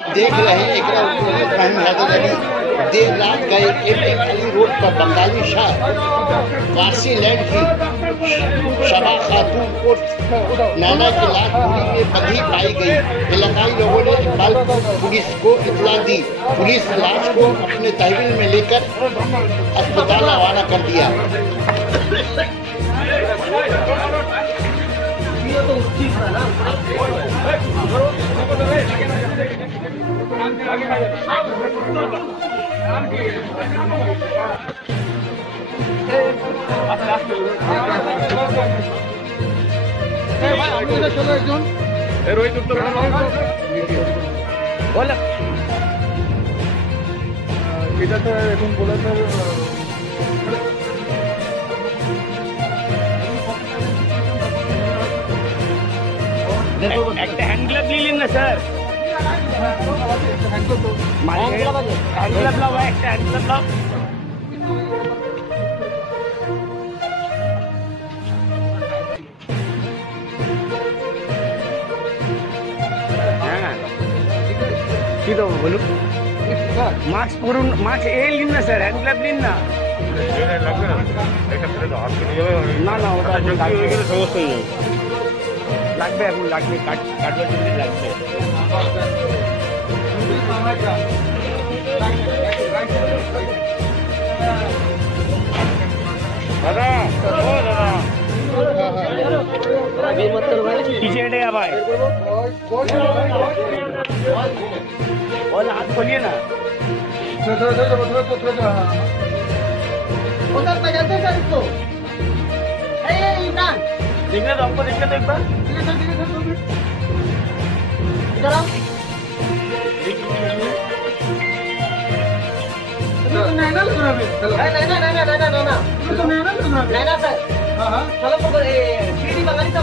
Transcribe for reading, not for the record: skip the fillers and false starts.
देख रहे हैं एकरा इब्राहिम हैदर अली देर रात गए एम अली रोड पर बंगाली शाह वारसी लैंड की शबा खातून उर्फ नैना की लाश पूरी में बंधी पाई गई। इलाकाई लोगों ने इकबाल पुलिस को इतला दी। पुलिस लाश को अपने तहवील में लेकर अस्पताल रवाना कर दिया। চলো একজন রোহিত উত্তর বলে এটা তো এখন বলে স্যার একটা হ্যান্ড গ্লাভ নিলেন না স্যার? হ্যান্ড গ্লাভ লাও, একটা হ্যান্ড গ্লাভ লাও। হ্যাঁ কি দেবো বলুন? মাস্ক পরুন, মাস্ক এই নিন না স্যার, হ্যান্ড গ্লাভ নিন না। না না ওটা সমস্ত নেই, লাগবে এখন, লাগবে কাটবার জন্য লাগবে। দাদা ও দাদা पीछे हटेगा भाई, और हाथ खोलिए ना। देखने तो हमको, देखने तो एक बार। नहीं सर, चलो सीढ़ी बंगाली से